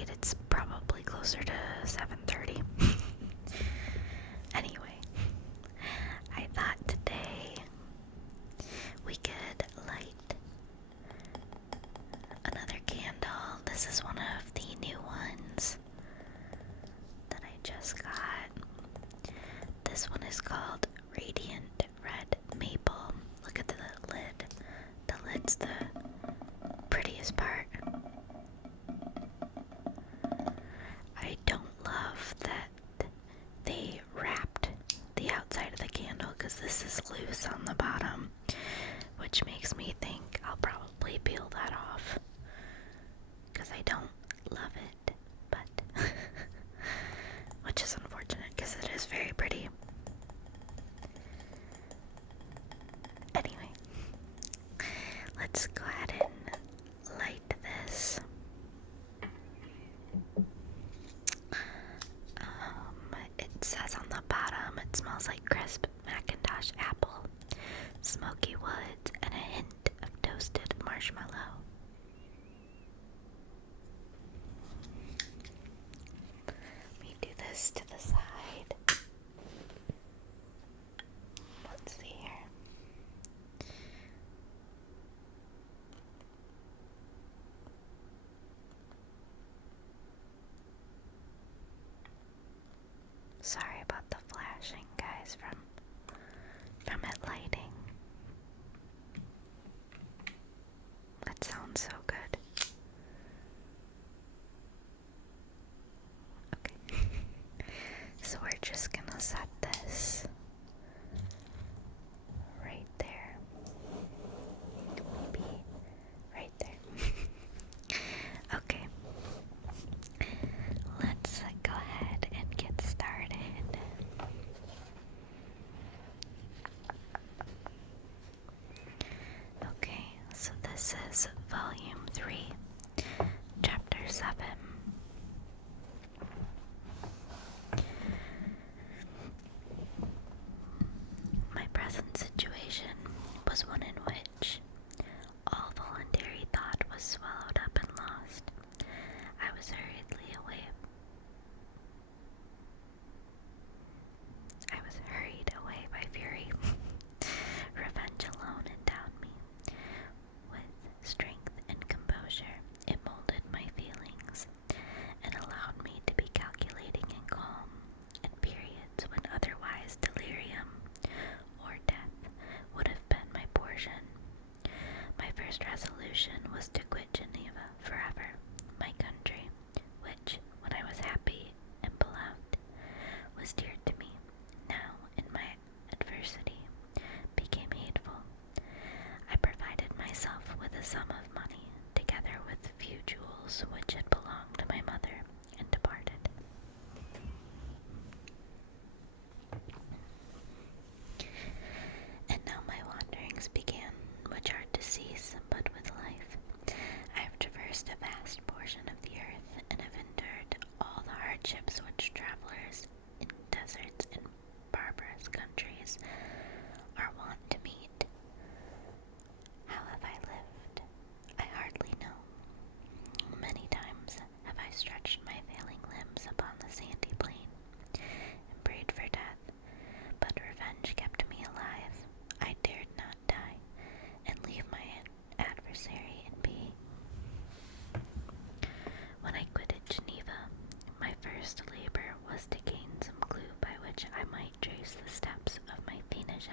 8. It's probably closer to 7:30. Anyway, I thought today we could light another candle. This is one of the new ones that I just got. This one is called Radiant Red Maple. Look at the lid. The lid's the prettiest part. I don't love that they wrapped the outside of the candle because this is loose on the bottom, which makes me think I'll probably peel that off because I don't love it, but which is unfortunate because it is very pretty. Anyway, let's go ahead and light this. It says on the bottom it smells like crisp Macintosh apple, smoky woods, and a hint of toasted marshmallow. Let me do this to the side. Let's see here. Sorry about the flashing, guys, from it lighting. That sounds so good. Okay. So we're just gonna set this right there. Maybe right there. Okay. Let's go ahead and get started. Okay, so this is Volume 3, Chapter 7. My present situation was one in which all voluntary thought was swallowed up and lost. I was hurriedly away. I was hurried away by fury. Revenge alone endowed me with strength and composure. It molded my feelings and allowed me to be calculating and calm at periods when otherwise delirium or death would have been my portion. My first resolution was to quit Geneva forever, my country, which, when I was happy and beloved, was dear to me, now in my adversity became hateful. I provided myself with a sum of money, together with the few jewels which had belonged to my mother, and departed. And now my wanderings began, which are to cease but with life. I have traversed a vast portion of the earth, and have endured all the hardships which travelers in deserts and barbarous countries are wont to meet. How have I lived? I hardly know. Many times have I stretched my failing limbs upon the sandy plain, and prayed for death, but revenge kept me alive. I dared not die, and leave my adversary in peace. When I quitted Geneva, my first labor was to gain some clue by which I might trace the steps of my fiendish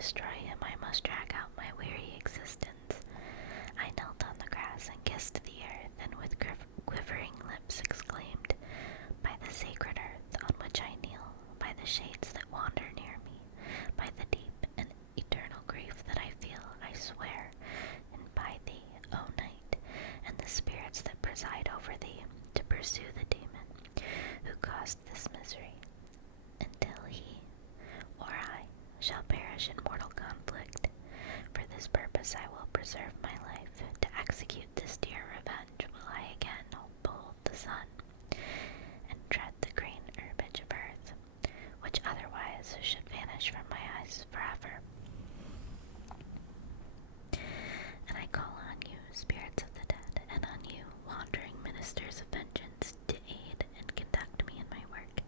destroy him, I must drag out my weary existence. I knelt on the grass and kissed the earth, and with quivering lips exclaimed, by the sacred earth on which I kneel, by the shades that wander near me, by the deep and eternal grief that I feel, I swear, and by thee, O night, and the spirits that preside over thee, to pursue the demon who caused this misery, until he or I shall perish in mortal conflict. For this purpose I will preserve my life, to execute this dear revenge will I again behold the sun, and tread the green herbage of earth, which otherwise should vanish from my eyes forever. And I call on you, spirits of the dead, and on you, wandering ministers of vengeance, to aid and conduct me in my work.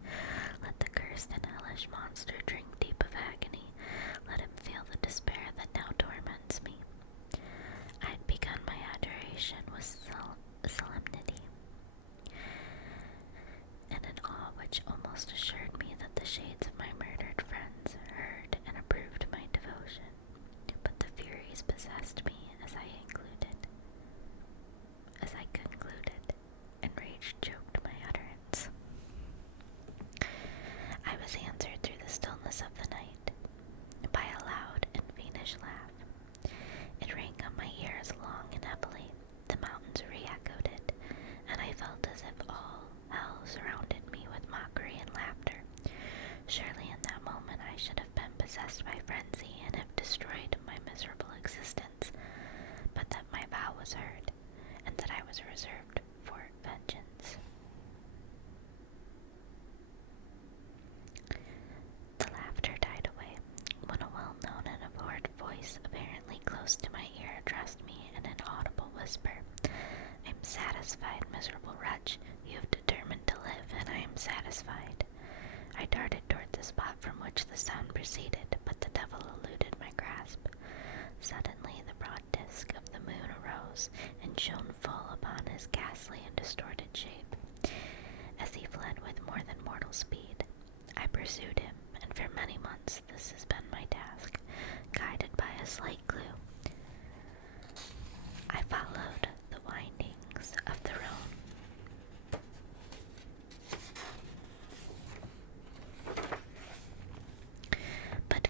Let the cursed and hellish monster drink deep of agony. Let him feel the despair that now torments me. I had begun my adoration with solemnity, and an awe which almost assured me that the shades of my murdered friends heard and approved my devotion. But the Furies possessed me as I concluded, and rage choked my utterance. I was answered through the stillness of the night by a loud and fiendish laugh. It rang on my ears long and heavily. The mountains re-echoed it, and I felt as if all hell surrounded me with mockery and laughter. Surely in that moment I should have been possessed by frenzy and have destroyed my miserable existence, but that my vow was heard, and that I was reserved for vengeance. The laughter died away, when a well-known and abhorred voice, apparently close to my ear, addressed me in an audible whisper. I am satisfied, miserable wretch. You have determined to live, and I am satisfied. I darted toward the spot from which the sound proceeded, but the devil eluded my grasp. Suddenly the broad disk of the moon arose, and shone full upon his ghastly and distorted shape. As he fled with more than mortal speed, I pursued him, and for many months this has been my task, guided by a slight clue. I followed the windings of the Rhone. But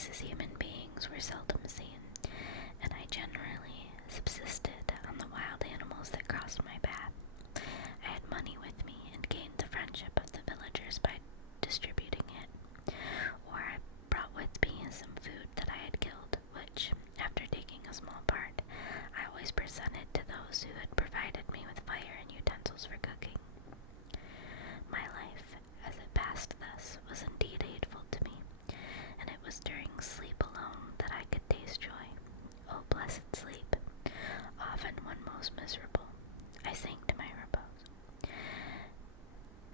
places human beings were seldom seen, and I generally subsisted on the wild animals that crossed my path. I had money with me and gained the friendship of the villagers by distributing it, or I brought with me some food that I had killed, which, after taking a small part, I always presented to those who had provided me with fire and utensils for cooking. My life, as it passed thus, was indeed hateful to me, and it was during sleep alone that I could taste joy. Oh, blessed sleep! Often when most miserable, I sank to my repose,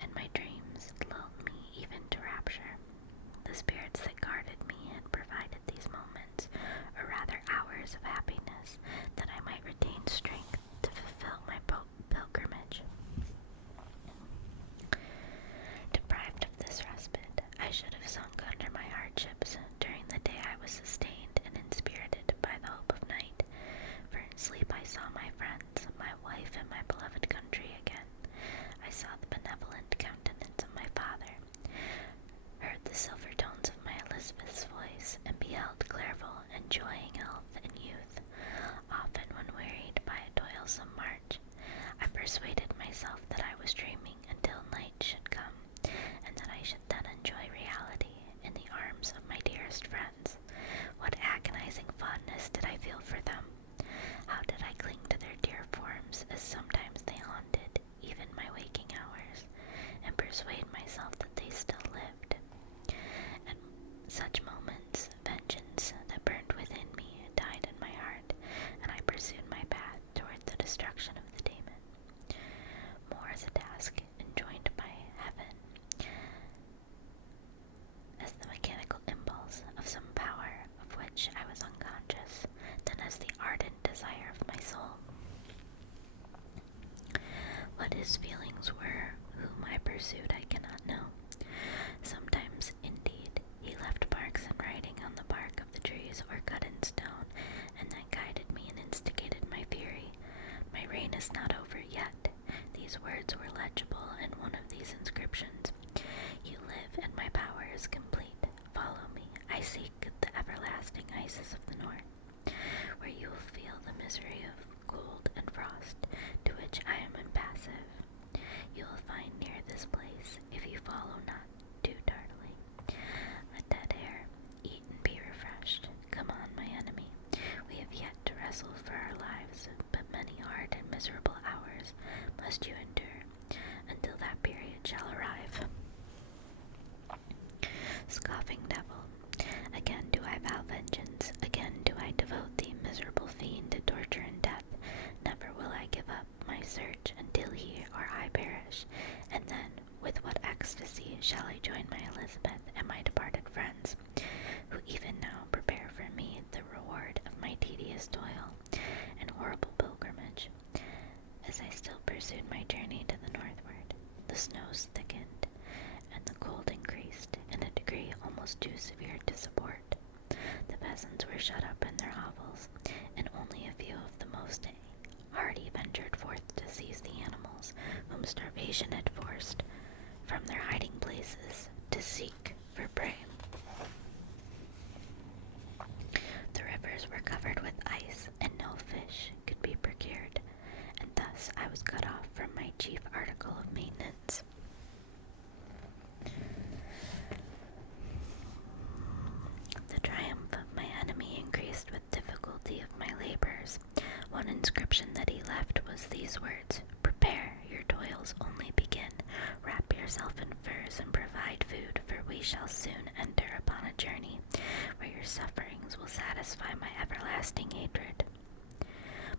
and my dreams lulled me even to rapture. The spirits that guarded me had provided these moments, or rather hours of happiness, that I might retain strength to fulfill my pilgrimage. Deprived of this respite, I should have sunk under my hardships. During the day I was sustained and inspirited by the hope of night, for in sleep I saw my friends, my wife, and my beloved country again. I saw the benevolent countenance of my father, heard the silver tones of my Elizabeth's voice, and beheld Clerval enjoying health and youth. Often, when wearied by a toilsome march, I persuaded myself that I was dreaming until night should come, and that I should then enjoy reality in the arms of my dearest friends. What agonizing fondness did I feel for them! How did I cling to their dear forms, as sometimes they haunted even my waking hours, and persuade myself that they still lived. At such moments, vengeance that burned within me died in my heart, and I pursued my path toward the destruction of the demon, more as a task enjoined by heaven, as the mechanical impulse of some power of which I was unconscious, than as the ardent desire of my soul. What his feelings were, whom I pursued, I cannot know. Sometimes, indeed, he left marks in writing on the bark of the trees or cut in stone, and then guided me and instigated my fury. My reign is not over yet. These words were legible in one of these inscriptions. You live, and my power is complete. Follow me. I seek the everlasting ices of the north, where you will feel the misery of cold and frost, to which I am impassive. You will find near this place, if you follow not too tardily, a dead hare. Eat and be refreshed. Come on, my enemy. We have yet to wrestle for our lives, but many hard and miserable hours must you endure, until that period shall arrive. Scoffing devil, again do I vow vengeance, again do I devote thee, miserable fiend, to torture and death. Never will I give up my search until he or I perish, and then with what ecstasy shall I join my Elizabeth and my departed friends, who even now prepare for me the reward of my tedious toil and horrible pilgrimage. As I still pursued my journey to the northward, the snows thickened, and the cold increased in a degree almost too severe to support. The peasants were shut up in their hovels, and only a few of the most hardy ventured forth to seize the animals whom starvation had forced from their hiding places to seek for prey. The rivers were covered with ice, and no fish could be procured, and thus I was cut off from my chief article of maintenance. The triumph of my enemy increased with difficulty of my labors. One inscription that he left was these words: Prepare, your toils only begin. Wrap yourself in furs and provide food, for we shall soon enter upon a journey where your sufferings will satisfy my everlasting hatred.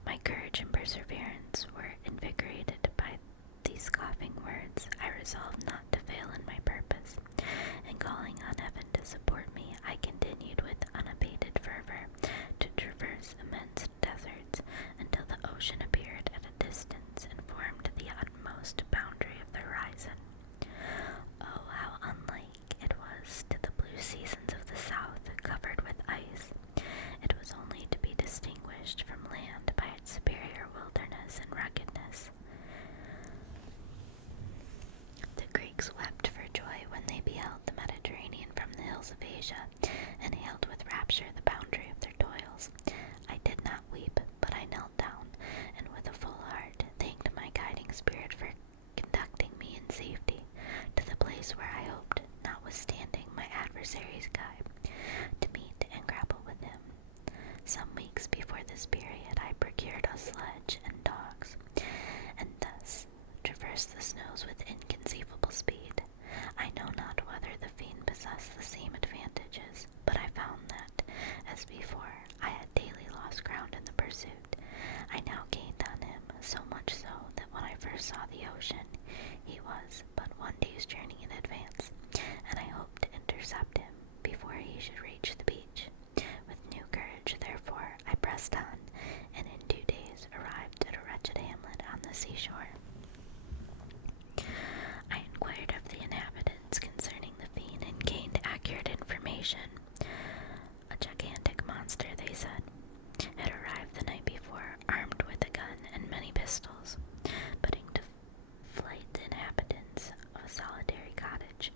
My courage and perseverance were invigorated by these scoffing words. I resolved not to fail in my purpose, and calling on heaven to support me, I continued with unabated fervor to traverse immense deserts until the ocean appeared at a distance and formed the utmost boundary of the horizon. Oh, how unlike it was to the blue seasons of the south, covered with ice. It was only to be distinguished from land by its superior wilderness and ruggedness. The Greeks wept for joy when they beheld the Mediterranean from the hills of Asia, and hailed with adversary's guide to meet and grapple with him. Some weeks before this period, I procured a sledge and dogs, and thus traversed the snows with inconceivable speed. I know not whether the fiend possessed the same advantages, but I found that, as before, I had daily lost ground in the pursuit. I now gained on him, so much so that when I first saw the ocean, he was but one day's journey in advance, and I hoped to intercept him before he should reach the beach. With new courage, therefore, I pressed on, and in 2 days arrived at a wretched hamlet on the seashore. I inquired of the inhabitants concerning the fiend and gained accurate information. A gigantic monster, they said, had arrived the night before, armed with a gun and many pistols, putting to flight the inhabitants of a solitary cottage.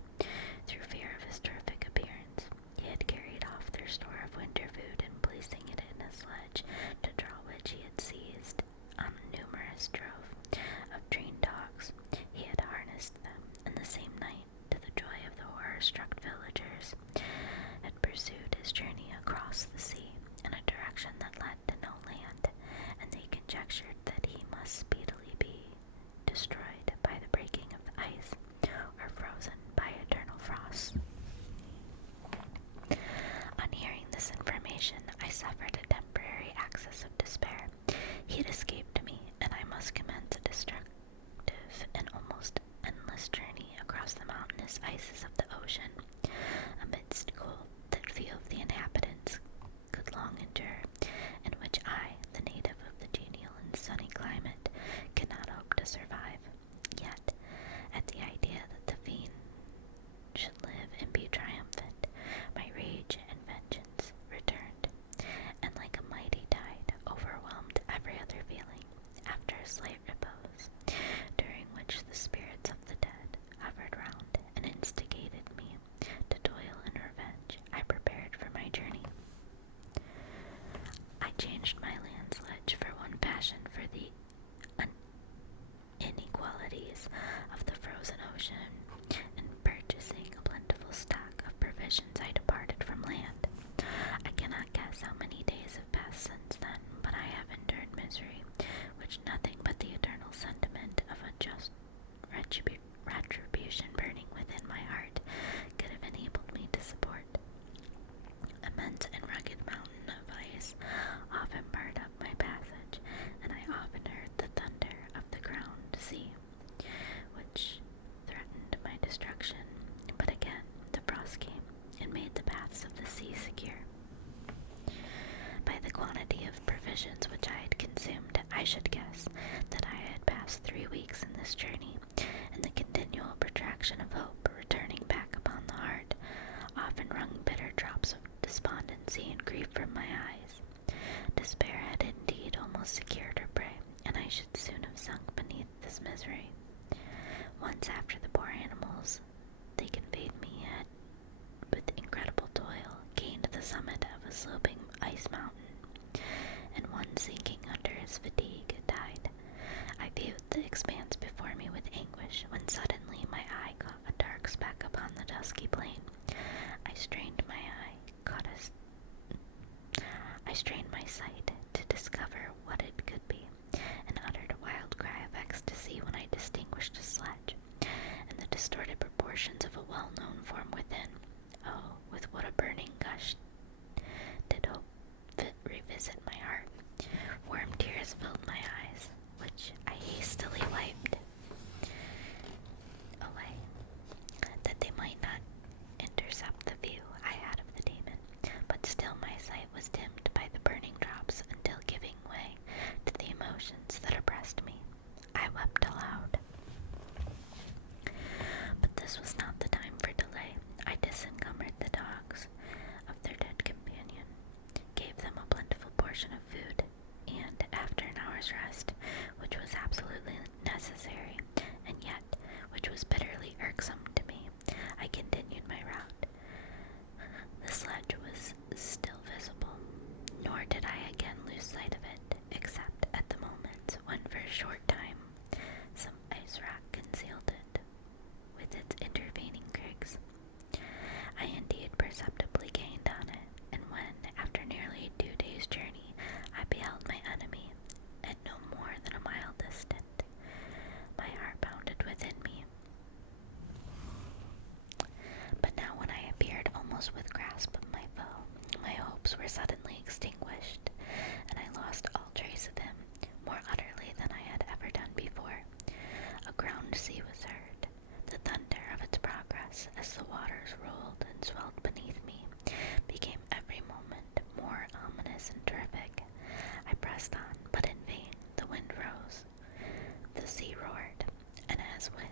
Through fear of his terrific appearance, he had carried off their store of winter food, and placing it in a sledge, to draw which he had seized on a numerous drove of trained dogs. He had harnessed them, and the same night, to the joy of the horror-struck villagers, had pursued his journey across the sea in a direction that led to no land, and they conjectured that he must speedily be destroyed by the breaking of the ice, or frozen by eternal frost. On hearing this information, I suffered a temporary access of despair. He had escaped me, and I must commence a destructive and almost endless journey across the mountainous ices of the ocean, amidst cold that few of the inhabitants could long endure, and which I, the native of the genial and sunny climate, cannot hope to survive. Yet, at the idea that the fiend should live and be triumphant, my rage and vengeance returned, and like a mighty tide overwhelmed every other feeling. After a slight repose, during which the spirits of the dead hovered round and instigated me to toil and revenge, I prepared for my journey. I changed my land sledge for one fashioned for the inequalities of the frozen ocean, and purchasing a plentiful stock of provisions, I departed from land. I cannot guess how many days have passed since then, but I have endured misery, which nothing but the eternal sentiment of a just retribution burning within my heart could have enabled me to support. Immense and rugged mountain of ice often barred up my passage, and I often heard the thunder of the ground sea, which threatened my destruction. But again the frost came and made the paths of the sea secure. By the quantity of provisions which I had consumed, I should guess that I had passed 3 weeks in this journey, and the continual protraction of hope returning back upon the heart often wrung bitter drops of despondency and grief from my eyes. Despair had indeed almost secured her prey, and I should soon have sunk beneath this misery. Once after the poor animals they conveyed me had, with incredible toil, gained the summit of a sloping ice mountain, and one sinking under his fatigue died. I viewed the expanse before me with anguish, when suddenly my eye caught a dark speck upon the dusky plain. I strained my sight to discover what it could be, and uttered a wild cry of ecstasy when I distinguished a sledge, and the distorted proportions of a well-known form within. Oh, with what a burning gush did hope revisit my heart! Warm tears filled my eyes, which I hastily wiped away, that they might not intercept the view I had of the demon. But still my sight was dimmed by the burning drops, until, giving way to the emotions that oppressed me, I wept aloud. But this was not the time for delay. I disencumbered the dogs of their dead companion, gave them a plentiful portion of food, and, after an hour's rest, which was absolutely necessary, and yet which was bitterly irksome to me, I continued my route. The sledge was still visible, nor did I again lose sight of it, except at the moments when, for a short time, some ice rock concealed it with its intervening crags. I indeed almost with grasp of my foe, my hopes were suddenly extinguished, and I lost all trace of him, more utterly than I had ever done before. A ground sea was heard, the thunder of its progress as the waters rolled and swelled beneath me became every moment more ominous and terrific. I pressed on, but in vain. The wind rose, the sea roared, and as with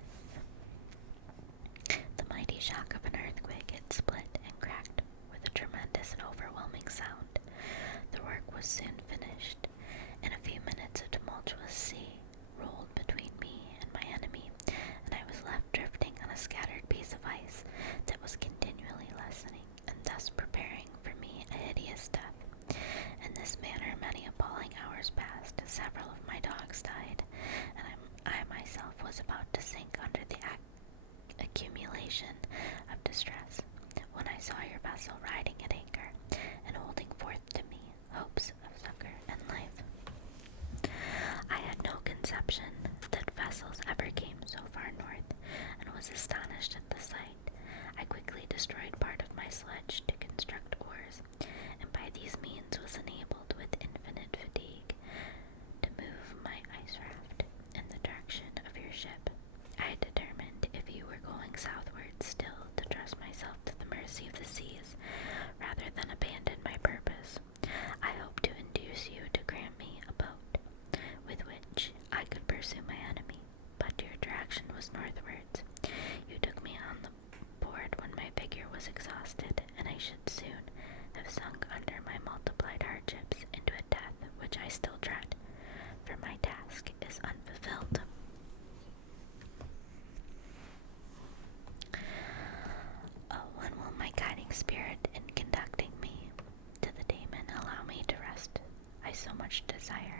the mighty shock of an earthquake, it split and cracked with a tremendous and overwhelming sound. The work was soon finished. In a few minutes a tumultuous sea rolled between me and my enemy, and I was left drifting on a scattered piece of ice that was continually lessening, and thus preparing for me a hideous death. In this manner many appalling hours passed. Several of my dogs died, and I myself was about to sink under the accumulation of distress, when I saw your vessel riding at anchor, and holding forth to me hopes of succor and life. I had no conception that vessels ever came so far north, and was astonished at the sight. I quickly destroyed part of my sledge to construct oars, and by these means was enabled with infinite fatigue to move my ice raft in the direction of your ship. I had determined, if you were going southward still, to trust myself to the mercy of the seas, rather than abandon my purpose. I hoped to induce you to grant me a boat, with which I could pursue my enemy, but your direction was northwards. You took me on the board when my vigor was exhausted, and I should soon have sunk under my multiplied hardships into a death which I still dread, for my task is unfulfilled. Oh, when will my guiding spirit in conducting me to the Daemon allow me to rest I so much desire?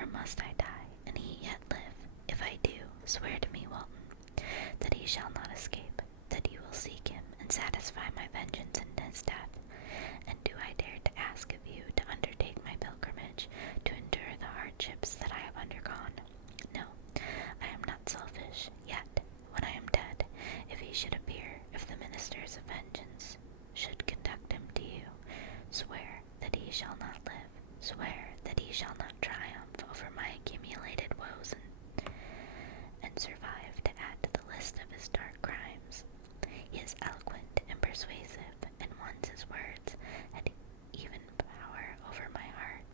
Or must I die, and he yet live? If I do, swear to me, Walton, that he shall not escape, that you will seek him, and satisfy my vengeance in his death. And do I dare to ask of you to undertake my pilgrimage, to endure the hardships that I have undergone? No, I am not selfish, yet, when I am dead, if he should appear, if the ministers of vengeance should conduct him to you, swear that he shall not live, swear that he shall not triumph over my accumulated woes, and survive to add to the list of his dark crimes. He is eloquent and persuasive, and once his words had even power over my heart.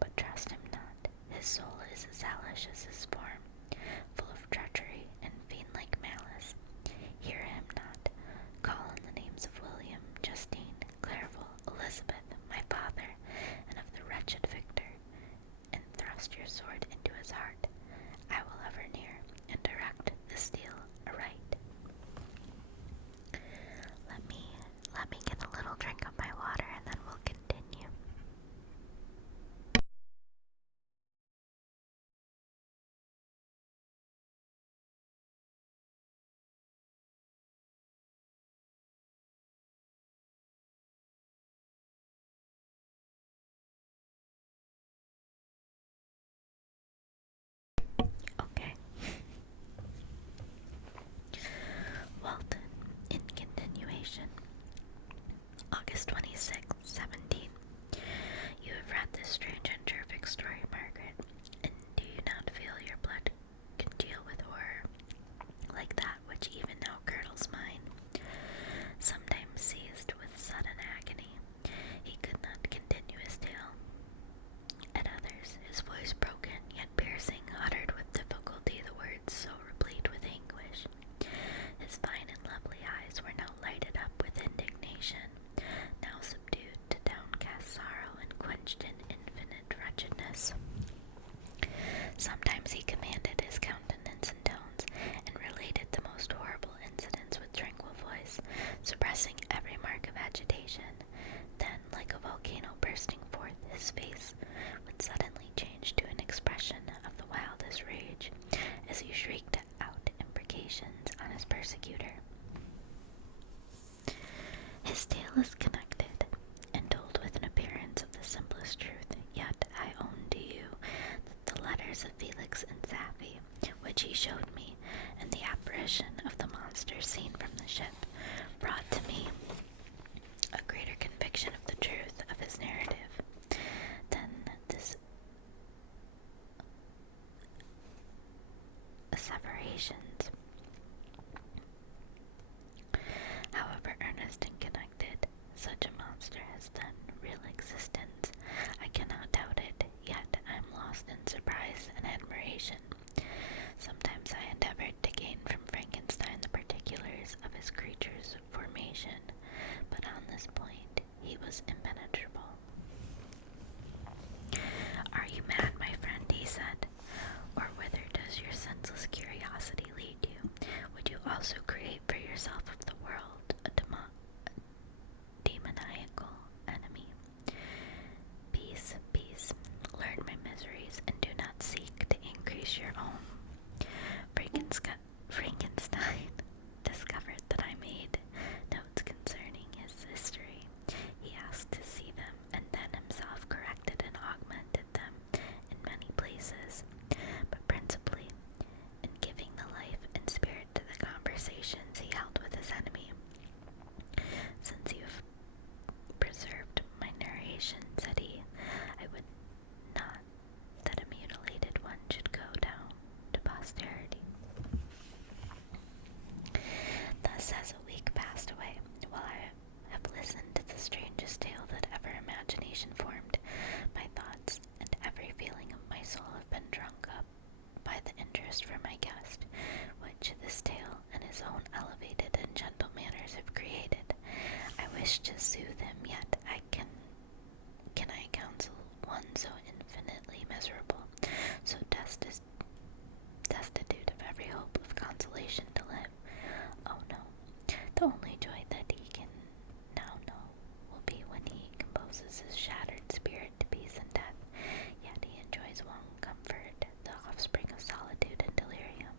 But trust him not. His soul is as hellish as his form, full of treachery and fiend-like malice. Hear him not. Call on the names of William, Justine, Clerval, Elizabeth, my father, and of the wretched Victor, and thrust your sword into his heart. I will ever near, and direct the steel aright. Let me get a little drink of my water, and then we'll continue. Okay. Walton, in continuation. August 26, 17. You have read this strange and terrific story, Margaret, and do you not feel your blood congeal with horror, like that which even now curdles mine? Sometimes seized with sudden agony, he could not continue his tale. At others, his voice broken, yet piercing, uttered with difficulty the words so replete with anguish. His fine and lovely eyes were now lighted up with indignation, now subdued to downcast sorrow and quenched in infinite wretchedness. Sometimes he commanded his countenance and tones, and related the most horrible incidents with tranquil voice, suppressing every mark of agitation. Then, like a volcano bursting forth, his face would suddenly change to an expression of the wildest rage, as he shrieked out imprecations on his persecutor. His tale is connected, and told with an appearance of the simplest truth, yet I own to you that the letters of Felix and Sapphi, which he showed me, and the apparition of the monster seen from the ship, brought to me imagination formed. My thoughts and every feeling of my soul have been drunk up by the interest for my guest, which this tale and his own elevated and gentle manners have created. I wish to soothe him, yet can I counsel one so infinitely miserable, so destitute of every hope of consolation to live? Oh no, the only joy that he can now know will be when he composes his shattered spirit to peace and death. Yet he enjoys one comfort, the offspring of solitude and delirium.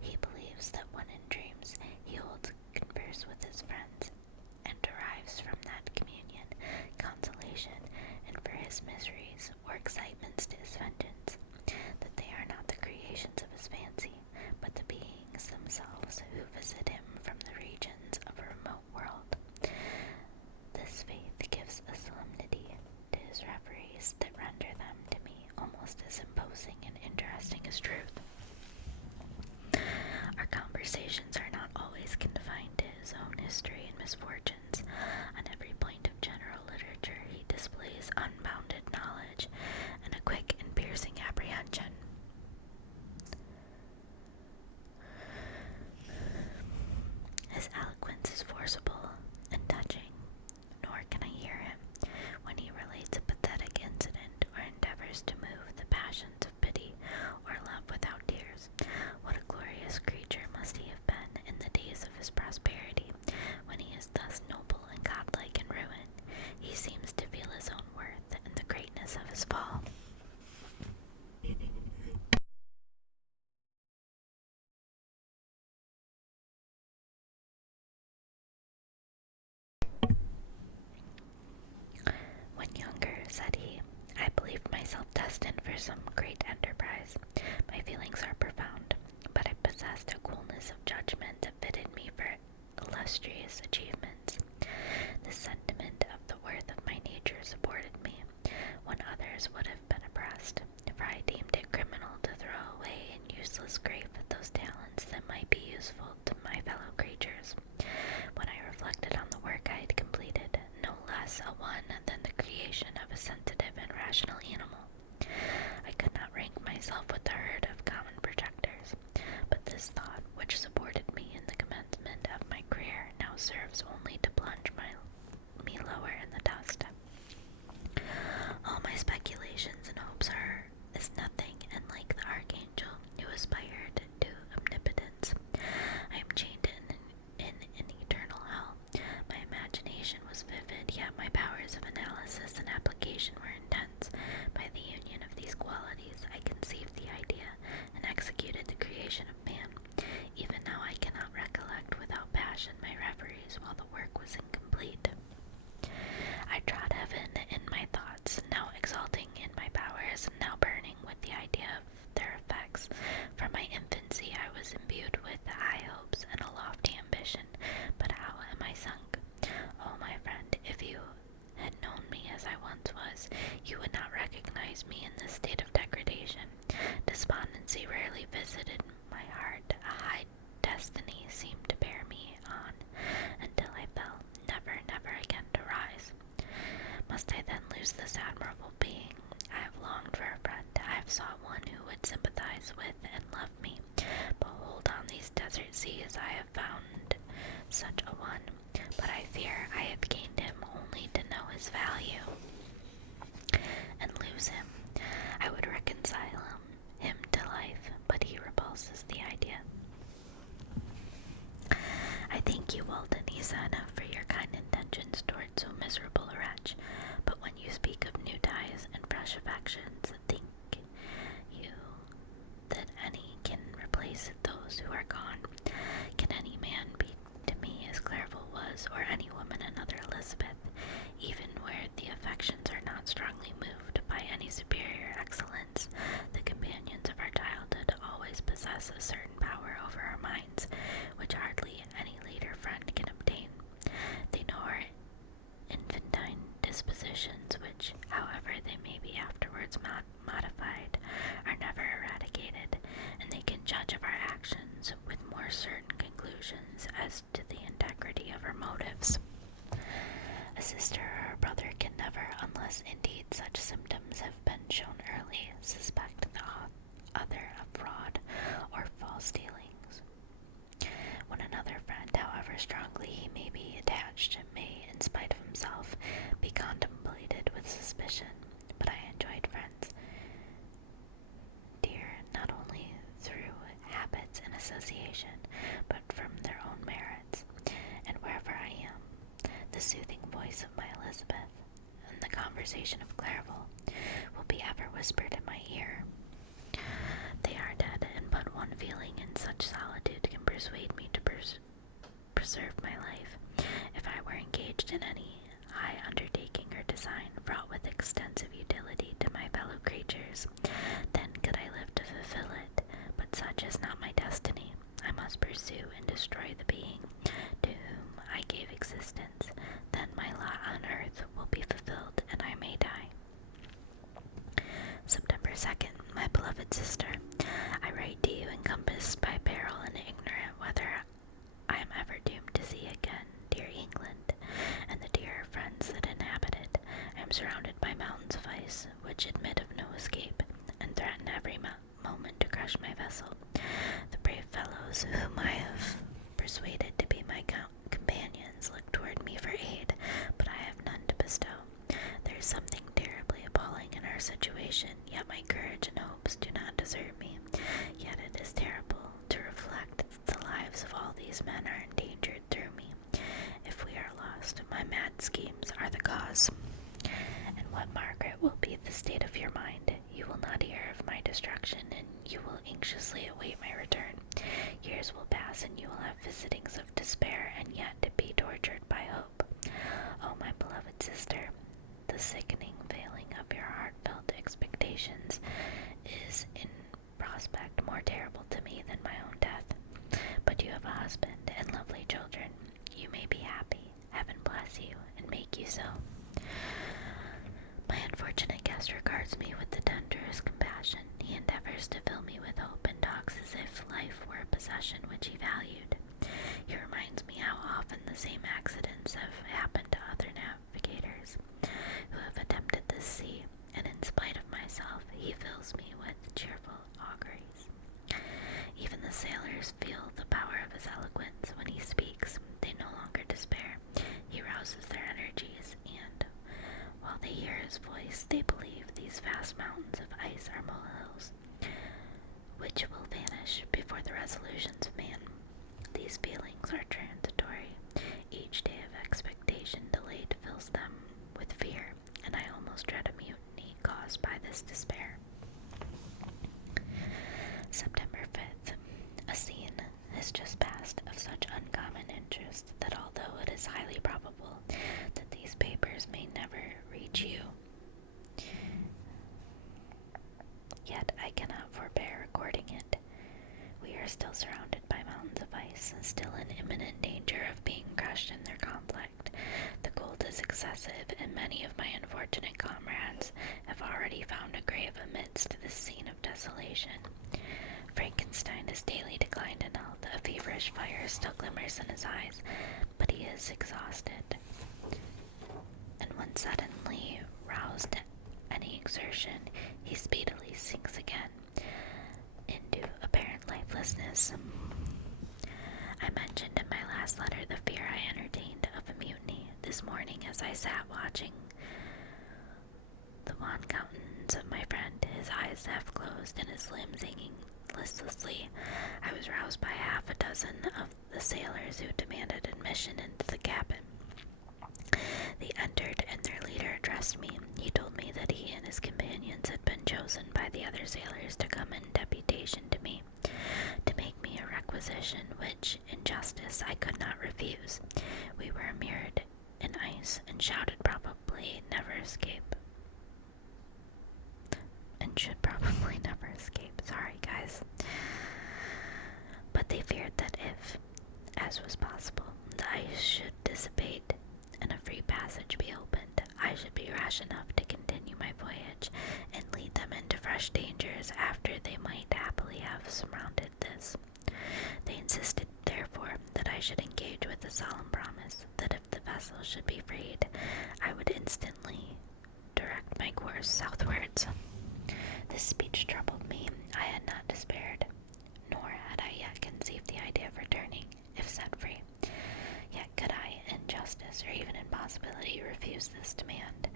He believes that when in dreams he holds converse with his friends, and derives from that communion consolation, and for his miseries or excitements to his vengeance, that they are not the creations of his fancy, but the beings themselves who visit him from the regions of a remote world. This faith gives a solemnity to his reveries that render them to me almost as imposing and interesting as truth. Our conversations are not always confined to his own history and misfortunes. On every point of general literature he displays unbounded knowledge and a quick and piercing apprehension. His eloquence is forcible and touching, nor can I hear him when he relates a pathetic incident or endeavors to move the passions of pity or love without tears. What a glorious creature must he have been in the days of his prosperity, when he is thus noble and godlike in ruin. He seems to feel his own worth and the greatness of his fall. When younger, said he, I believed myself destined for some great enterprise. My feelings are profound, but I possessed a coolness of judgment that fitted me for illustrious achievements. The sentiment of the worth of my nature supported me, when others would have been oppressed, for I deemed it criminal to throw away in useless grief those talents that might be useful to my fellow creatures. When I reflected on the work I had completed, no less a one than the creation of a sensitive and rational animal, I could not rank myself with the herd of common projectors, but this thought, which supported me in the commencement of my career, now serves only to plunge me lower in the dust. All my speculations and hopes are as nothing, and like the archangel who aspired to omnipotence, I am chained in an eternal hell. My imagination was vivid, yet my powers of analysis and application were intense. By the union of these qualities, I conceived the idea and executed the creation of man. Even now I cannot recollect without passion my reveries while the work was incomplete. I trod heaven in my thoughts, now exulting in my powers, now burning with the idea of their effects. From my infancy I was imbued with high hopes and a lofty ambition, but how am I sunk? Oh, my friend, if you had known me as I once was, you would not recognize me in this state of degradation. Despondency rarely visited my heart. A high destiny seemed to bear me on until I fell, never, never again to rise. Must I then lose this admirable being? I have longed for a friend. I have sought one who would sympathize with and love me. Behold, on these desert seas I have found such a one, but I fear I have gained him only to know his value and lose him. I would reconcile him to life, but he repulses the idea. I thank you, Walden, he said, for your kind intentions toward so miserable a wretch, but when you speak of new ties and fresh affections, think you that any can replace those who are gone? Can any man be to me as Clerval was, or any woman another Elizabeth, even where the affections are not strongly moved by any superior excellence? The companions of our childhood always possess a certain power over our minds, which hardly any later friend can obtain. They know our infantine dispositions, which, however they may be afterwards modified, are never eradicated, and they can judge of our actions with more certain conclusions as to the integrity of our motives. A sister or a brother can never, unless unless indeed such symptoms have been shown early, suspect the other of fraud or false dealings. When another friend, however strongly he may be attached, may, in spite of himself, be contemplated with suspicion, but I enjoyed friends dear not only through habits and association, but from their own merits, and wherever I am, the soothing voice of my Elizabeth and the conversation of Clariville will be ever whispered in my ear. They are dead, and but one feeling in such solitude can persuade me to preserve my life. If I were engaged in any high undertaking or design fraught with extensive utility to my fellow creatures, then could I live to fulfill it. But such is not my destiny. I must pursue and destroy the being to whom I gave existence. Then my lot on earth will be fulfilled, and I may die. September 2nd, my beloved sister, I write to you encompassed by peril and ignorant whether I am ever doomed to see again dear England, and the dear friends that inhabit it. I am surrounded by mountains of ice, which admit of no escape, and threaten every moment to crush my vessel. The brave fellows whom I have persuaded to be my companions look toward me for aid, but I have none to bestow. There is something terribly appalling in our situation, yet my courage and hopes do not desert me. Yet it is terrible to reflect that the lives of all these men are endangered through me. If we are lost, my mad schemes are the cause. And what, Margaret, will be the state of your mind? You will not hear of my destruction, and you will anxiously await my return. Years will pass, and you will have visitings of despair, and yet to be tortured by hope. Oh, my beloved sister, the sickening failing of your heartfelt expectations is in prospect more terrible to me than my own death. But you have a husband and lovely children. You may be happy. Heaven bless you, and make you so. My unfortunate guest regards me with the tenderest compassion. He endeavors to fill me with hope and talks as if life were a possession which he valued. He reminds me how often the same accidents have happened to other navigators who have attempted this sea, and in spite of myself, he fills me with cheerful auguries. Even the sailors feel the power of his eloquence. When he speaks, they no longer despair. He rouses their energies, and while they hear his voice, they believe these vast mountains of ice are molehills, which will vanish before the resolutions of man. These feelings are transitory. Each day of expectation delayed fills them with fear, and I almost dread a mutiny caused by this despair. September 5th. A scene has just passed of such uncommon interest that although it is highly probable that these papers may never reach you, yet I cannot forbear recording it. We are still surrounded by mountains of ice, and still in imminent danger of being crushed in their conflict. The cold is excessive, and many of my unfortunate comrades have already found a grave amidst this scene of desolation. Frankenstein has daily declined in health. A feverish fire still glimmers in his eyes, but he is exhausted, and when suddenly roused to any exertion, he speedily sinks again into apparent lifelessness. I mentioned in my last letter the fear I entertained of a mutiny. This morning, as I sat watching the wan countenance of my friend, his eyes half closed and his limbs hanging listlessly, I was roused by half a dozen of the sailors who demanded admission into the cabin. They entered, and their leader addressed me. He told me that he and his companions had been chosen by the other sailors to come in deputation to me, to make me a requisition which, in justice, I could not refuse. We were immured in ice, and shouted probably never escape. And should probably never escape. Sorry, guys. But they feared that if, as was possible, the ice should dissipate and a free passage be opened, I should be rash enough to continue my voyage and lead them into fresh dangers after they might happily have surmounted this. They insisted, therefore, that I should engage with a solemn promise that if the vessel should be freed, I would instantly my course southwards. This speech troubled me. I had not despaired, nor had I yet conceived the idea of returning, if set free. Yet could I, in justice or even in possibility, refuse this demand?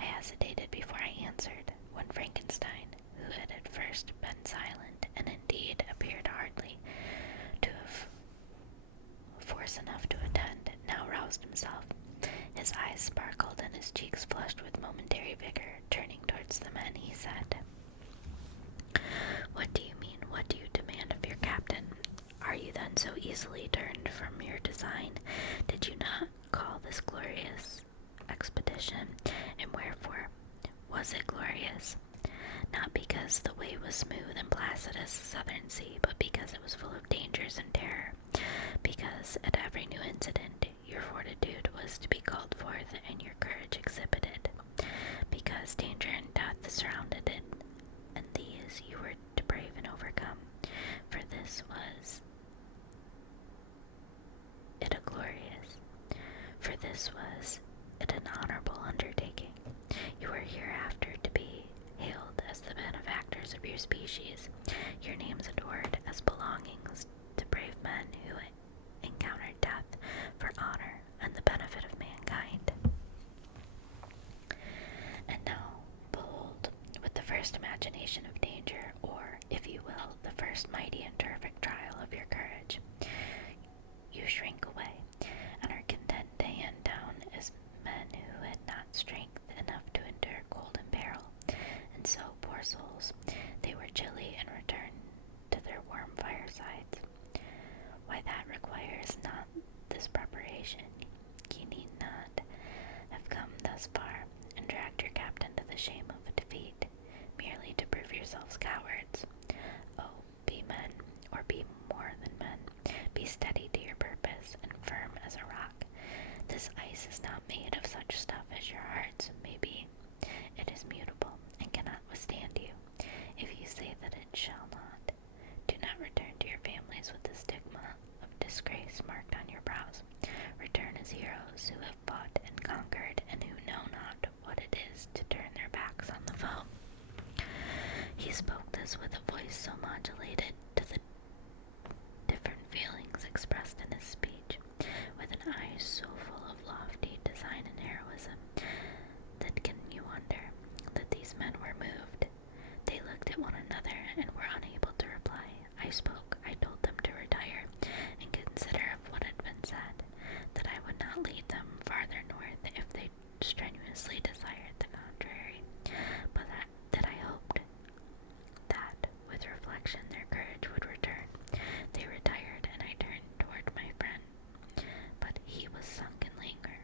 I hesitated before I answered, when Frankenstein, who had at first been silent, and indeed appeared hardly to have force enough to attend, now roused himself. His eyes sparkled and his cheeks flushed with momentary vigor. Turning towards the men, he said, "What do you mean? What do you demand of your captain? Are you then so easily turned from your design? Did you not call this glorious expedition? And wherefore was it glorious? Not because the way was smooth and placid as the southern sea, but because it was full of dangers and terror. Because at every new incident your fortitude was to be called forth and your courage exhibited. Because danger and death surrounded it, and these you were to brave and overcome. For this was it a glorious, for this was it an honorable undertaking. You were hereafter to be hailed as the benefactors of your species, your names adored as belongings to brave men who encountered death for honor and the benefit of mankind. And now, behold, with the first imagination of danger, or, if you will, the first mighty and terrific trial of your courage, you shrink away, and are content to hand down as men who had not strength enough to endure cold and peril. And so, poor souls, they were chilly and returned to their warm firesides. Why, that requires not this preparation. Ye need not have come thus far, and dragged your captain to the shame of a defeat, merely to prove yourselves cowards. Oh, be men, or be more than men. Be steady to your purpose, and firm as a rock. This ice is not made of such stuff as your hearts may be. It is mutable, and cannot withstand you. If you say that it shall not, do not return to your families with the stigma of disgrace marked on your brows. Return as heroes who have fought and conquered, and who know not what it is to turn their backs on the foe." He spoke this with a voice so modulated to the different feelings expressed in his speech, with an eye so full of lofty design and heroism, that can you wonder that these men were moved? They looked at one another and were unable to reply. I spoke. I told them to retire and consider of what had been said, that I would not lead them farther north if they strenuously desired the contrary, but that I hoped that, with reflection, their courage would return. They retired, and I turned toward my friend, but he was sunk in languor,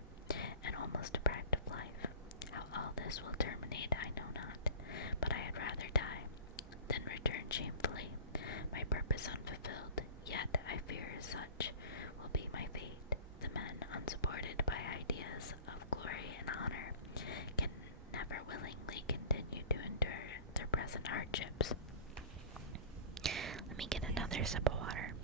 and almost deprived of life. How all this will terminate I know not, but I had rather die than return shamefully, my purpose unfulfilled. Yet I fear such will be my fate. The men, unsupported by ideas of glory and honor, can never willingly continue to endure their present hardships. Let me get another sip of water.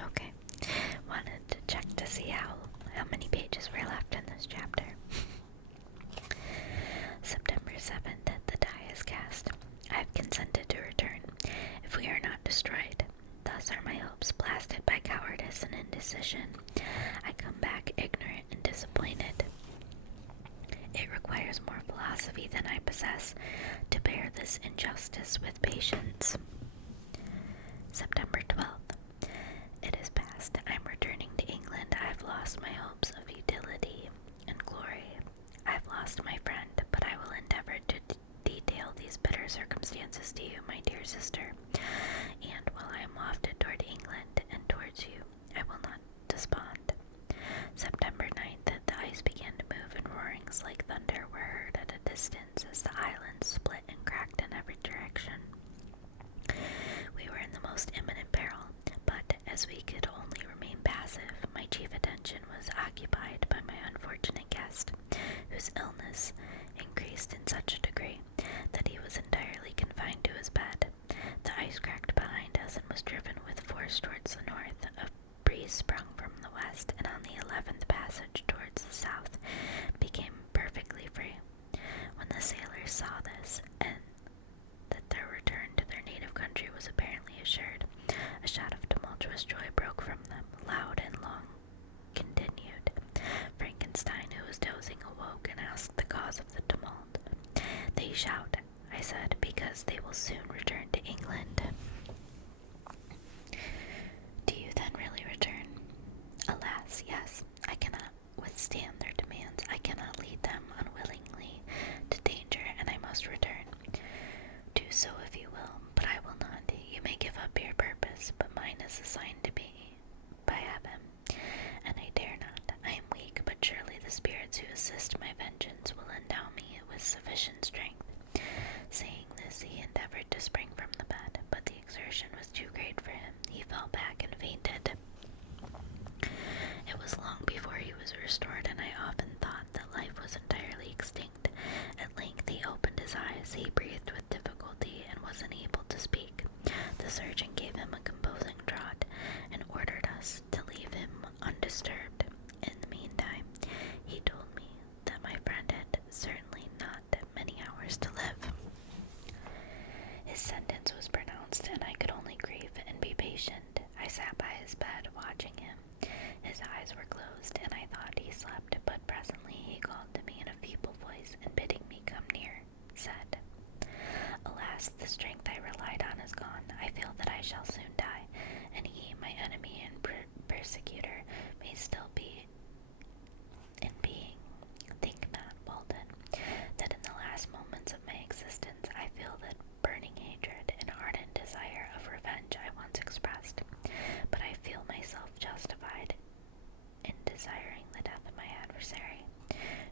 Okay, wanted to check to see how many pages were left in this chapter. September 7th, the die is cast. I have consented to return, if we are not destroyed. Thus are my hopes blasted by cowardice and indecision. I come back ignorant and disappointed. It requires more philosophy than I possess to bear this injustice with patience. September 12th. It is past. I'm returning to England. I have lost my hopes of utility and glory. I have lost my friend, but I will endeavor to detail these bitter circumstances to you, my dear sister. And while I am wafted toward England and towards you, I will not despond. September 9th, the ice began to move, and roarings like thunder were heard at a distance as the islands split and cracked in every direction. We were in the most imminent peril, but as we could only remain passive, my chief attention was occupied by my unfortunate guest, whose illness increased in such a degree that he was entirely confined to his bed. The ice cracked behind us and was driven with force towards the north. A breeze sprung from the west, and on the 11th passage towards the south became perfectly free. When the sailors saw this, and that their return to their native country was apparently assured, a shout of tumultuous joy broke from them, loud and long continued. Frankenstein, who was dozing, awoke and asked the cause of the tumult. They shout, I said, because they will soon return to England. Do you then really return? Alas, yes. I cannot withstand their demands. I cannot lead them unwillingly to danger, and I must return. Do so if you will, but I will not. You may give up your purpose, but mine is assigned to me by heaven, and I dare not. I am weak, but surely the spirits who assist my vengeance will endow me with sufficient strength. Saying this, he endeavored to spring from the bed, but the exertion was too great for him. He fell back and fainted. It was long before he was restored, and I often thought that life was entirely extinct. At length he opened his eyes. He breathed with difficulty and was unable to speak. The surgeon gave him a composing draught and ordered us to leave him undisturbed. In the meantime, he told me that my friend had certainly not many hours to live. His sentence was pronounced, and I could only grieve and be patient. I sat by his bed, watching him. His eyes were closed, and I thought he slept, but presently he called to me in a feeble voice, and bidding me come near, said, Alas, the strength I relied on is gone. I feel that I shall soon die, and he, my enemy and persecutor, may still be in being. Think not, Walden, that in the last moments of my existence I feel that burning hatred and ardent desire of revenge I once expressed, but I feel myself justified in desiring the death of my adversary.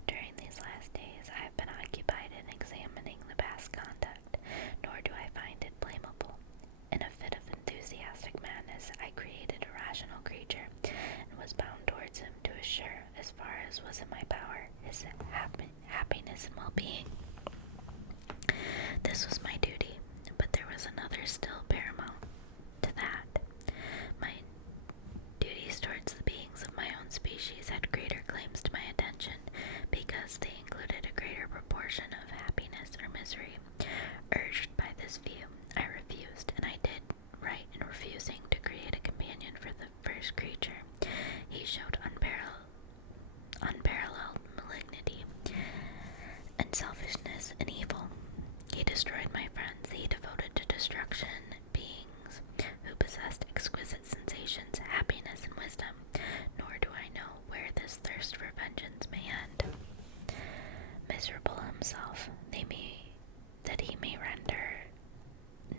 During these last days I have been occupied in examining the past conduct, nor do I find it blamable. In a fit of enthusiastic madness I created a rational creature, and was bound towards him to assure, as far as was in my power, his happiness and well-being. This was my duty, but there was another still paramount to that. My duties towards the beings of my own species had greater claims to my attention, because they included a greater proportion of happiness or misery. Urged by this view, I refused, and I did right in refusing to create a companion for the first creature. He showed unparalleled malignity and selfishness and evil. He destroyed my friends. He devoted to destruction beings who possessed exquisite sensations, happiness, and wisdom. Nor do I know where this thirst for vengeance may end. Miserable himself, that he may render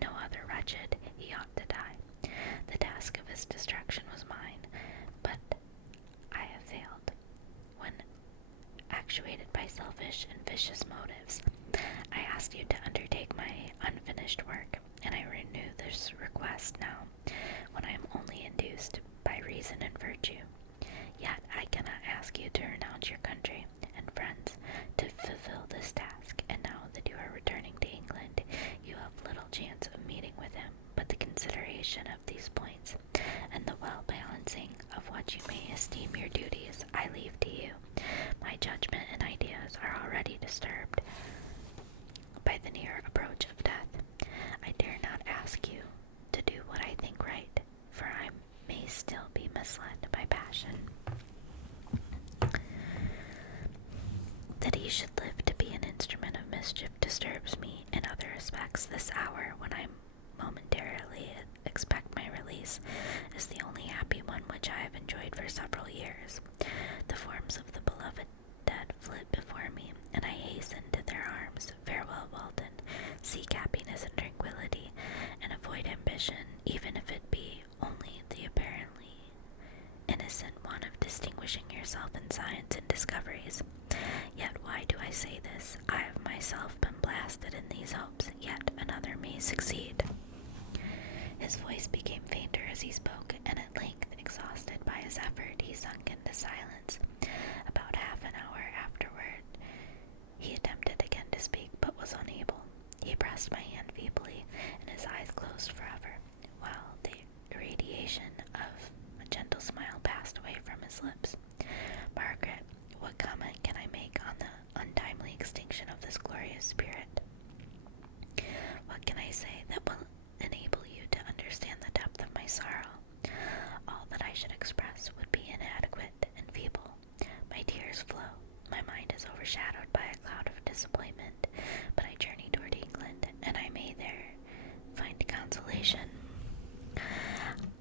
no other wretched, he ought to die. The task of his destruction was mine, but I have failed. When actuated by selfish and vicious motives, I asked you to undertake my unfinished work, and I renew this request now, when I am only induced by reason and virtue. Yet I cannot ask you to renounce your country and friends to fulfill this task, and now that you are returning to England, you have little chance of meeting with him, but the consideration of these points, and the well-balancing of what you may esteem your duties, I leave to you. My judgment and ideas are already disturbed by the near approach of death. I dare not ask you to do what I think right, for I may still be misled by passion. That he should live to be an instrument of mischief disturbs me in other respects. This hour, when I momentarily expect my release, is the only happy one which I have enjoyed for several years. The forms of the beloved dead flit before me, and I hasten to their arms. Farewell, Walden. Seek happiness and tranquility, and avoid ambition, even if it be only the apparently innocent one of distinguishing yourself in science and discoveries. Yet why do I say this? I have myself been blasted in these hopes, yet another may succeed. His voice became fainter as he spoke, and at length, exhausted by his effort, he sunk into silence. About half an hour afterward, he attempted again to speak, but was unable. He pressed my hand feebly, and his eyes closed forever, while the irradiation of a gentle smile passed away from his lips. Margaret, what comment can I make on the untimely extinction of this glorious spirit? What can I say that will enable you to understand the depth of my sorrow? All that I should express would be inadequate and feeble. My tears flow. My mind is overshadowed by a cloud of disappointment, but I journey toward England, and I may there find consolation.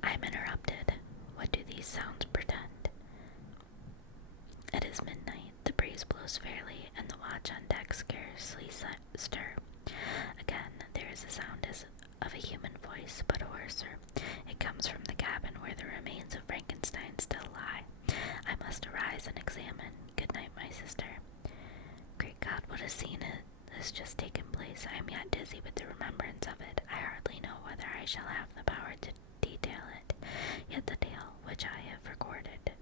I am interrupted. What do these sounds portend? It is midnight. The breeze blows fairly, and the watch on deck scarcely stir. Again, there is a sound as of a human voice, but hoarser. It comes from the cabin where the remains of Frankenstein still lie. I must arise and examine. Good night, my sister. Great God, what a scene has just taken place. I am yet dizzy with the remembrance of it. I hardly know whether I shall have the power to detail it. Yet the tale which I have recorded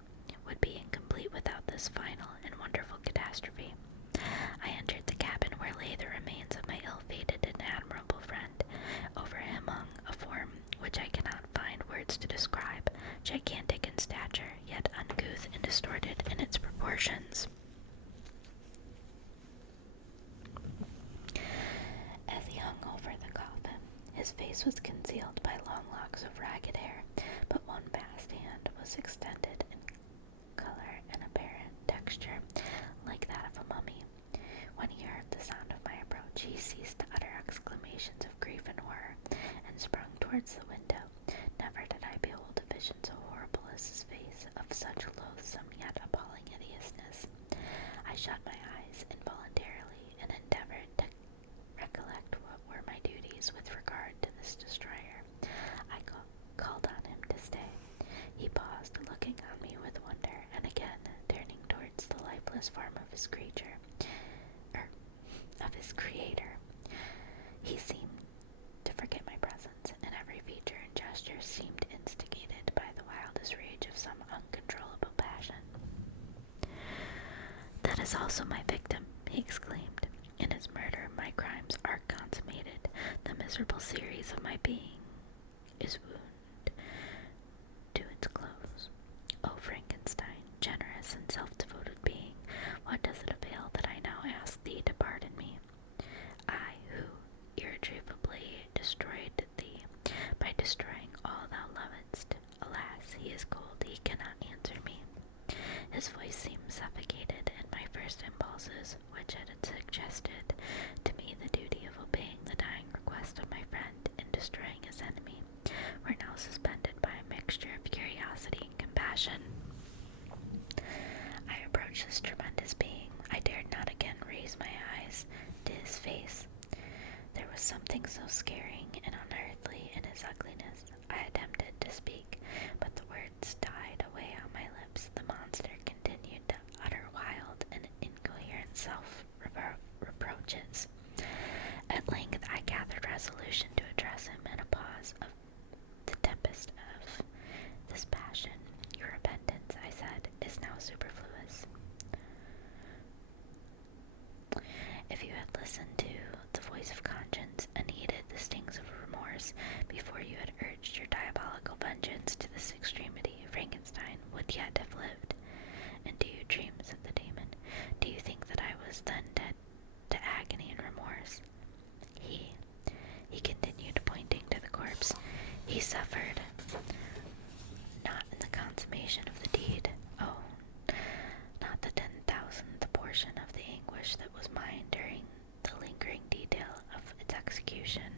would be incomplete without this final and wonderful catastrophe. I entered the cabin where lay the remains of my ill-fated and admirable friend. Over him hung a form which I cannot find words to describe, gigantic in stature, yet uncouth and distorted in its proportions. As he hung over the coffin, his face was concealed by long locks of ragged hair, but one vast hand was extended in color and apparent texture like that of a mummy. When he heard the sound of my approach, he ceased to utter exclamations of grief and horror, and sprung towards the window. Never did I behold a vision so horrible as his face, of such loathsome yet appalling hideousness. I shut my eyes involuntarily, and endeavored to recollect what were my duties with regard to this destroyer. I called on him to stay. He paused, looking on me with wonder, and again turning towards the lifeless form of his creator. He seemed to forget my presence, and every feature and gesture seemed instigated by the wildest rage of some uncontrollable passion. That is also my victim, he exclaimed. In his murder, my crimes are consummated. The miserable series of my being is wound to its close. O Frankenstein, generous and self-devoted being, what does it avail that I now ask thee to pardon me? I, who irretrievably destroyed thee by destroying all thou lovedst. Alas, he is cold, he cannot answer me. His voice seemed suffocated, and my first impulses, which had suggested to me the duty of obeying the dying request of my friend in destroying his enemy, were now suspended by a mixture of curiosity and compassion. I approached this tremendous being. I dared not again raise my eyes to his face. There was something so scaring and unearthly in his ugliness. I attempted to speak, but the words died away on my lips. The monster continued to utter wild and incoherent self-reproaches. At length I gathered resolution to address him in a pause of the tempest of this passion. Your repentance, I said, is now superfluous. If you had listened to the voice of conscience and heeded the stings of remorse before you had urged your diabolical vengeance to this extremity, Frankenstein would yet have lived. And do you dream, said the demon, do you think that I was then dead to agony and remorse? He continued, pointing to the corpse, he suffered not in the consummation of the deed, oh, not the 10,000th portion of the anguish that was mine during the lingering detail of its execution.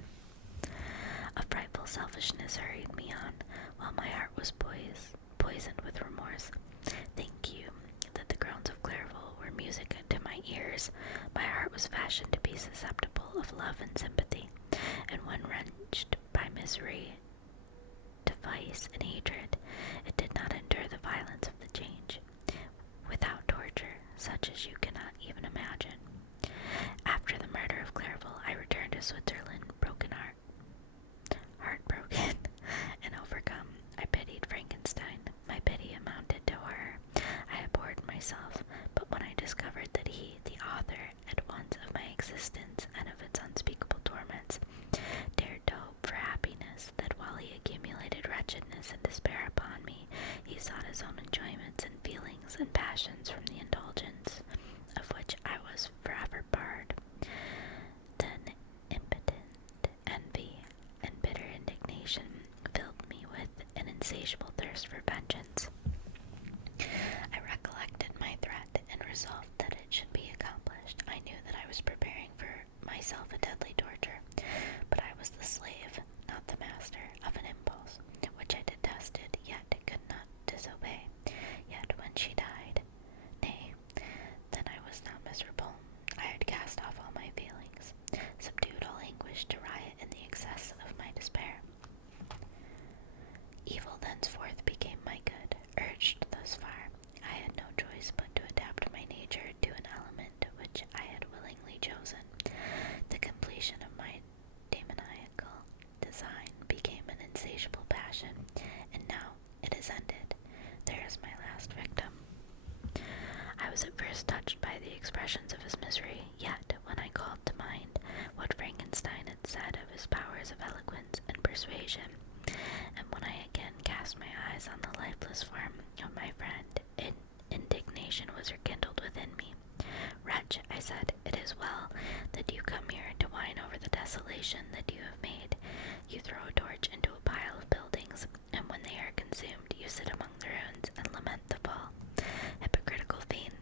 A frightful selfishness hurried me on, while my heart was poisoned with remorse. Think you that the groans of Clerval were music to my ears? My heart was fashioned to be susceptible of love and sympathy, and when wrenched by misery to vice and hatred, it did not endure the violence of the change. Without torture, such as you cannot even imagine. After the murder of Clerval, I returned to Switzerland, heartbroken. Frankenstein. My pity amounted to horror. I abhorred myself, but when I discovered that he, the author, at once of my existence and of its unspeakable torments, dared to hope for happiness, that while he accumulated wretchedness and despair upon me, he sought his own enjoyments and feelings and passions from the indulgence of which I was forever barred, then impotent envy and bitter indignation filled me with an insatiable thirst for vengeance. I recollected my threat and resolved that it should be accomplished. I knew that I was preparing for myself a deadly torture, but I was the slave, not the master, of an impulse, which I detested, yet could not disobey. Yet when she died, nay, then I was not miserable. I had cast off all my feelings, subdued all anguish to riot in the excess of my despair. Evil thenceforth became my good. Urged thus far, I had no choice but to adapt my nature to an element which I had willingly chosen. The completion of my demoniacal design became an insatiable passion, and now it is ended. There is my last victim. I was at first touched by the expressions of his misery, yet when I called to mind what Frankenstein had said of his powers of eloquence and persuasion, and when I again cast my eyes on the lifeless form of my friend, indignation was rekindled within me. Wretch, I said, it is well that you come here to whine over the desolation that you have made. You throw a torch into a pile of buildings, and when they are consumed, you sit among the ruins and lament the fall. Hypocritical fiend,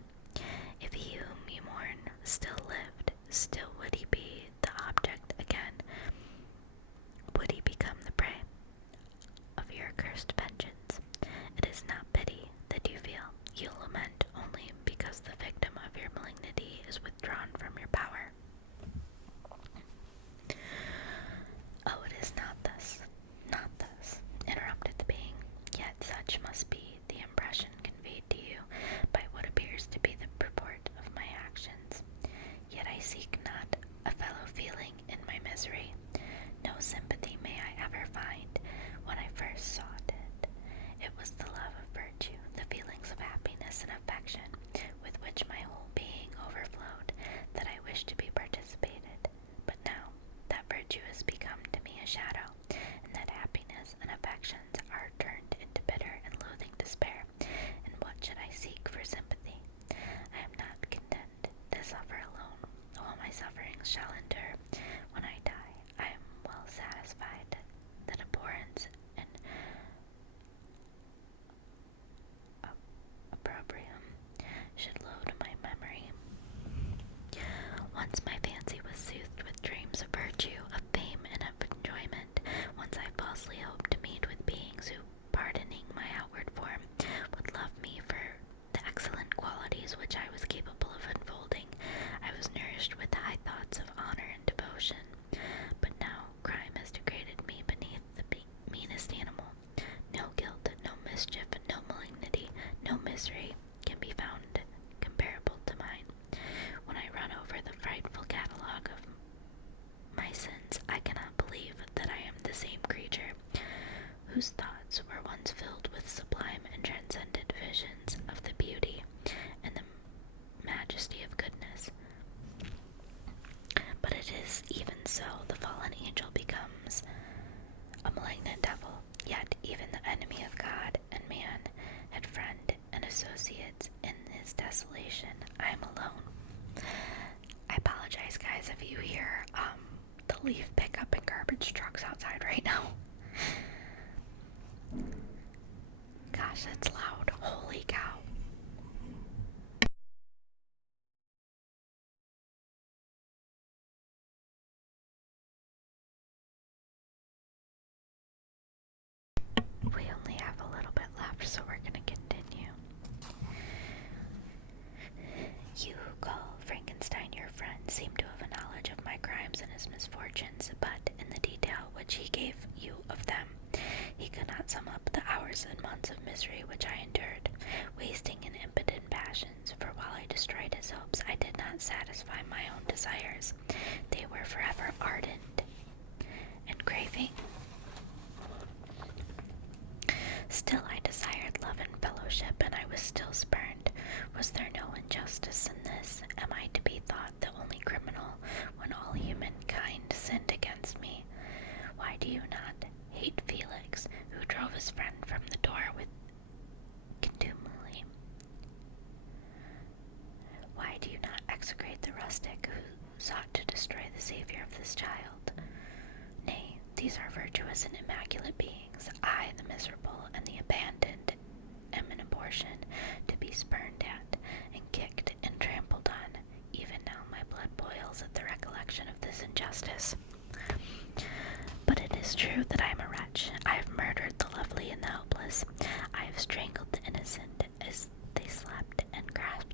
if he whom you mourn still lived, still would he be the object again? Would he become the prey of your accursed vengeance? It is not pity that you feel. You lament only because the victim of your malignity is withdrawn from your power. Oh, it is not thus, interrupted the being, yet such must be the impression conveyed to you by what appears to be the purport of my actions. Yet I seek not a fellow feeling in my misery. No sympathy may I ever find. When I first sought it, it was the love of virtue, the feelings of happiness and affection with which my whole being overflowed, that I wished to be participated. But now that virtue has become to me a shadow, and that happiness and affections are turned into bitter and loathing despair, and what should I seek for sympathy? I am not content to suffer alone. All my sufferings shall endure. When I die, I am well satisfied that abhorrence and opprobrium should load my memory. Once my fancy was soothed with dreams of virtue, of fame, and of enjoyment. Once I falsely hoped to meet with beings who, pardoning my outward form, would love me for the excellent qualities which I was capable of unfolding. I was nourished with high thoughts of honor and devotion. But now crime has degraded me beneath the meanest animal. No guilt, no mischief, no malignity, no misery can be found comparable to mine. When I run over the frightful catalogue of my sins, I cannot believe that I am the same creature whose thoughts were once filled with sublime and transcendent visions of the beauty and the majesty of goodness. But it is even so, the fallen angel becomes a malignant devil, yet even the enemy of God and man had friend and associates in his desolation. I am alone. I apologize, guys, if you hear the leaf pickup and garbage trucks outside right now. Gosh, that's loud. Holy cow. We only have a little bit left, so we're going to continue. You who call Frankenstein your friend seem to have a knowledge of my crimes and his misfortunes, but in the detail which he gave you of them, he could not sum up the hours and months of misery which I endured, wasting in impotent passions, for while I destroyed his hopes, I did not satisfy my own desires. They were forever ardent and craving. Still I desired These are virtuous and immaculate beings. I, the miserable and the abandoned, am an abortion, to be spurned at, and kicked and trampled on. Even now my blood boils at the recollection of this injustice. But it is true that I am a wretch. I have murdered the lovely and the helpless. I have strangled the innocent as they slept, and grasped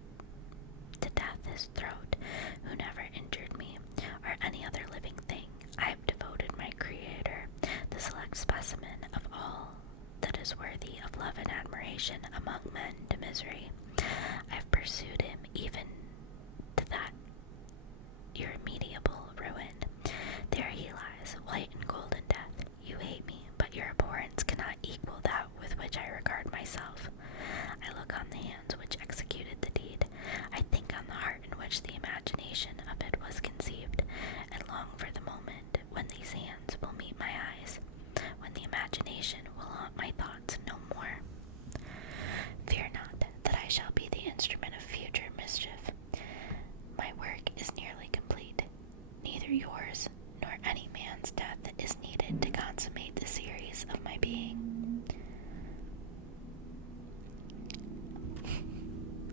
to death his throat, who never injured me, or any other living thing. I have devoted my Creator, the select specimen of all that is worthy of love and admiration among men, to misery. I have pursued him even to that irremediable ruin. There he lies, white and cold in death. You hate me, but your abhorrence cannot equal that with which I regard myself. I look on the hands which executed the deed. I think on the heart in which the imagination of it was conceived, and long for the moment when these hands will meet my eyes, when the imagination will haunt my thoughts no more. Fear not that I shall be the instrument of future mischief. My work is nearly complete. Neither yours nor any man's death is needed to consummate the series of my being,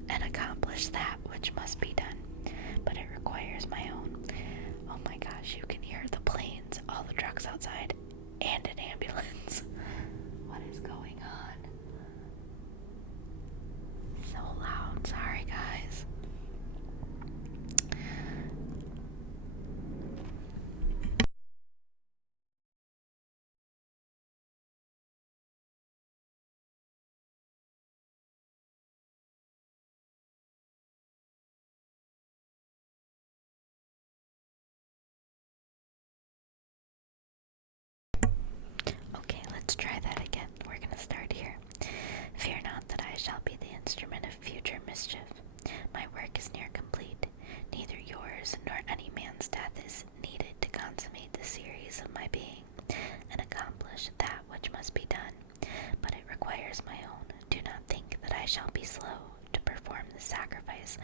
and accomplish that which must be done, but it requires my own. Oh my gosh, you can hear the planes, all the trucks outside, and an ambulance. What is going on? So loud, sorry guys. Okay, let's try that again. We're gonna start here. Fear not that I shall be the instrument of future mischief. My work is near complete. Neither yours nor any man's death is needed to consummate the series of my being, and accomplish that which must be done, but it requires my own. Do not think that I shall be slow to perform the sacrifice.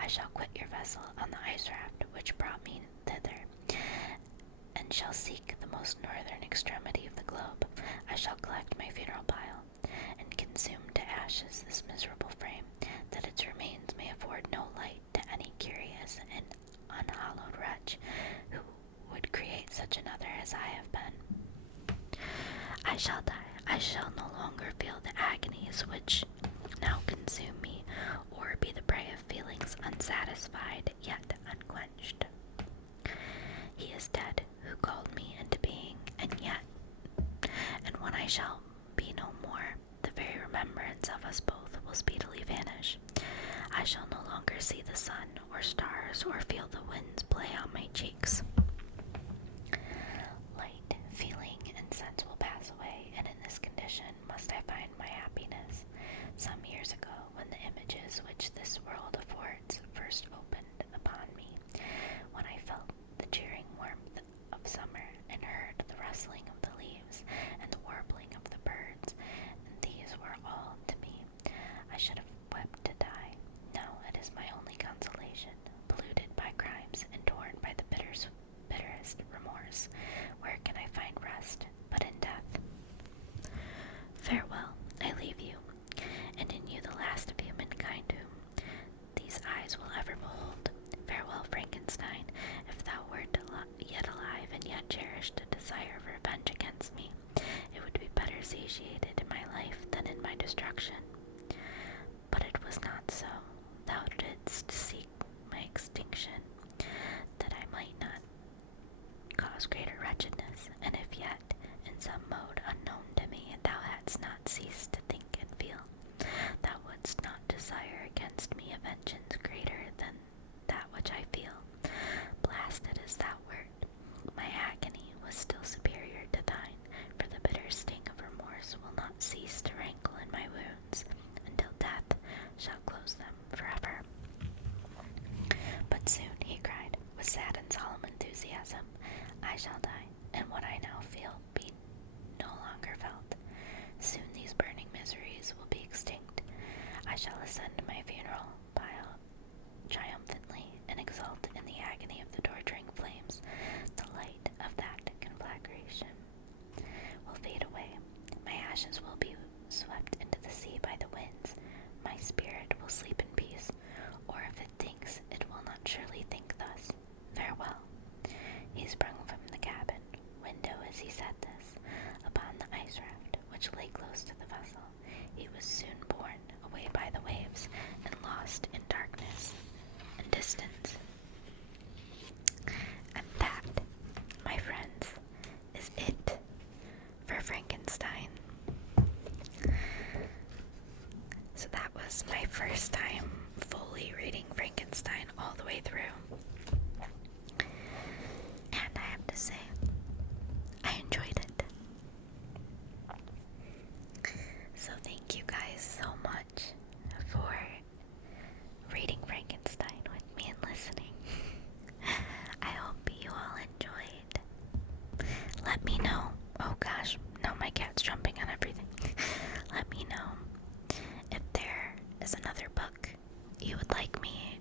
I shall quit your vessel on the ice raft which brought me thither, and shall seek the most northern extremity of the globe. I shall collect my funeral pile, and consume to ashes this miserable frame, that its remains may afford no light to any curious and unhallowed wretch who would create such another as I have been. I shall die. I shall no longer feel the agonies which now consume me, or be the prey of feelings unsatisfied yet unquenched. He is dead who called me into being, and when I shall be no more, the very remembrance of us both will speedily vanish. I shall no longer see the sun or stars, or feel the winds play on my cheeks. Light, feeling, and sense will pass away, and in this condition must I find my happiness. Some years ago, when the images which this world affords first opened upon me, when I felt the cheering warmth of summer, and heard the rustling of the leaves and the warbling of the birds, and these were all to me, I should have wept to die. Now it is my only consolation, polluted by crimes and torn by the bitterest remorse. Where can I find rest but in death? Farewell, I leave you, and in you the last of humankind whom these eyes will ever behold. Farewell, Frankenstein. If thou wert yet alive and yet cherished a desire of revenge against me, it would be better satiated in my life than in my destruction. But it was not so. Thou didst seek my extinction, that I might not cause greater wretchedness, and if yet, in some mode unknown to me, thou hadst not ceased to think and feel, thou wouldst not desire against me a vengeance greater than that which I feel. Blasted as thou wert, my agony was still superior to thine, for the bitter sting of remorse will not cease to rankle in my wounds, until death shall close them forever. But soon, he cried, with sad and solemn enthusiasm, I shall die, and what I now feel be no longer felt. Soon these burning miseries will be extinct. I shall ascend my funeral pile triumphantly, and exult in the agony of the torturing flames, the light of that conflagration. ashes will be swept into the sea by the winds, my spirit will sleep in peace, or if it thinks, it will not surely think thus. Farewell. He sprung from the cabin window as he said this, upon the ice raft, which lay close to the vessel. He was soon borne away by the waves, and lost in darkness and distance. And that, my friends, is it for Frankenstein. So that was my first time fully reading Frankenstein all the way through. And I have to say, I enjoyed it. So thank you guys so much for reading Frankenstein with me and listening. I hope you all enjoyed. Let me know. Oh gosh, no, my cat's jumping on everything. Let me know if there is another book you would like me